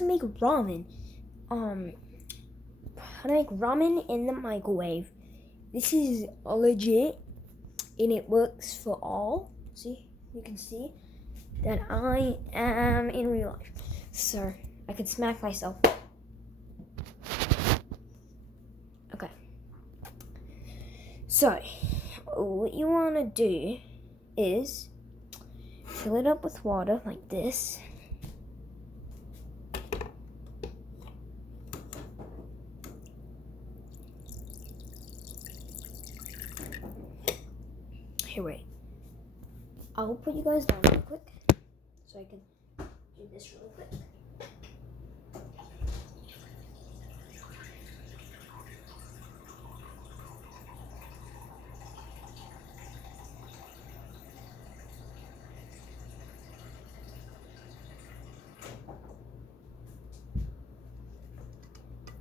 to make ramen. How to make ramen in the microwave. This is legit, and it works for all. See, you can see that I am in real life. So I could smack myself. Okay. So what you want to do is fill it up with water like this. Here, wait. I'll put you guys down real quick so I can do this really quick.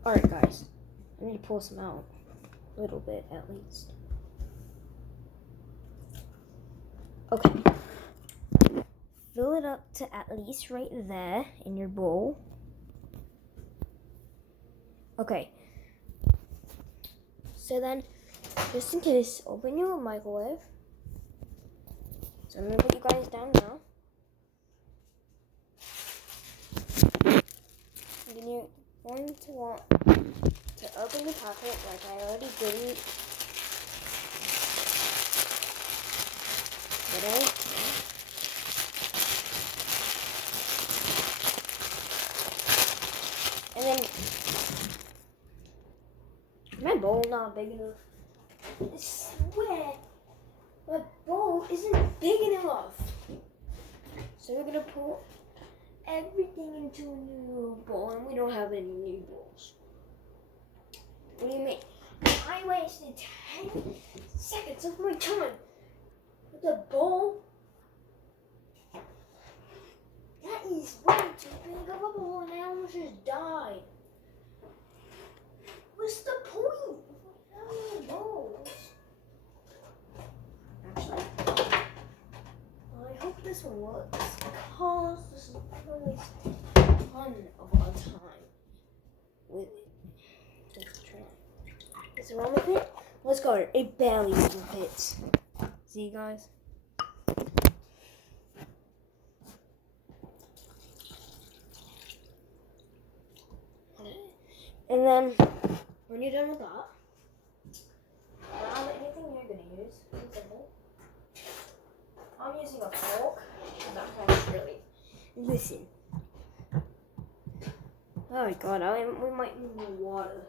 Alright guys, I need to pull some out. A little bit at least. Okay. Fill it up to at least right there in your bowl. Okay. So then, just in case, open your microwave. So I'm gonna put you guys down now. And then you're going to want to open the packet like I already did. And then my bowl not big enough. I swear my bowl isn't big enough. So we're gonna put everything into a new bowl, and we don't have any new bowls. What do you mean? I wasted 10 seconds of my time with the bowl. That is way too big of a bowl, and I almost just died. What's the point of having bowls? Actually, I hope this one works, because this is really a ton of our time with it. Let's try it. Is it wrong with it? Let's go. It barely even fits. See you guys? And then, when you're done with that, grab anything you're going to use. For example, I'm using a fork. That one's really. Listen. Oh my god, we might need more water.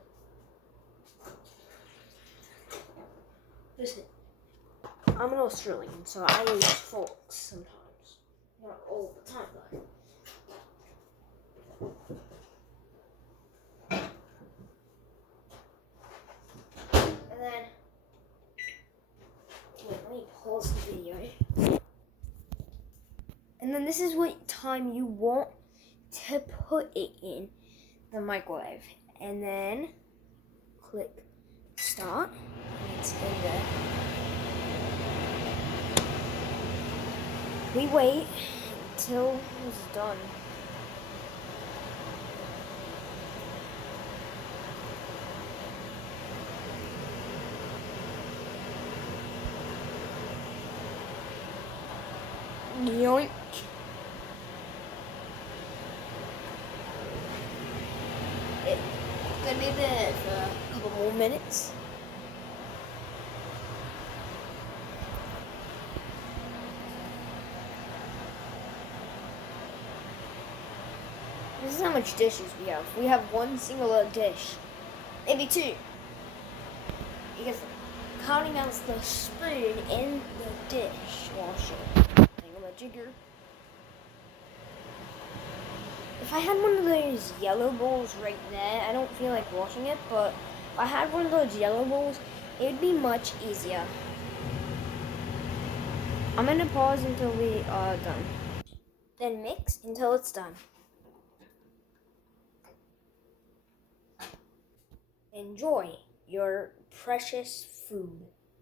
Listen, I'm an Australian, so I use forks sometimes. Not all the time, though. And then, wait, let me pause the video. And then this is what time you want to put it in the microwave. And then click start. And it's in there. We wait until it's done. Yoink. It's gonna be there for a couple more minutes. This is how much dishes we have. We have one singular dish. Maybe two. Because counting out the spoon in the dishwasher. Jigger. If I had one of those yellow bowls right there, I don't feel like washing it, but if I had one of those yellow bowls, it would be much easier. I'm gonna pause until we are done. Then mix until it's done. Enjoy your precious food.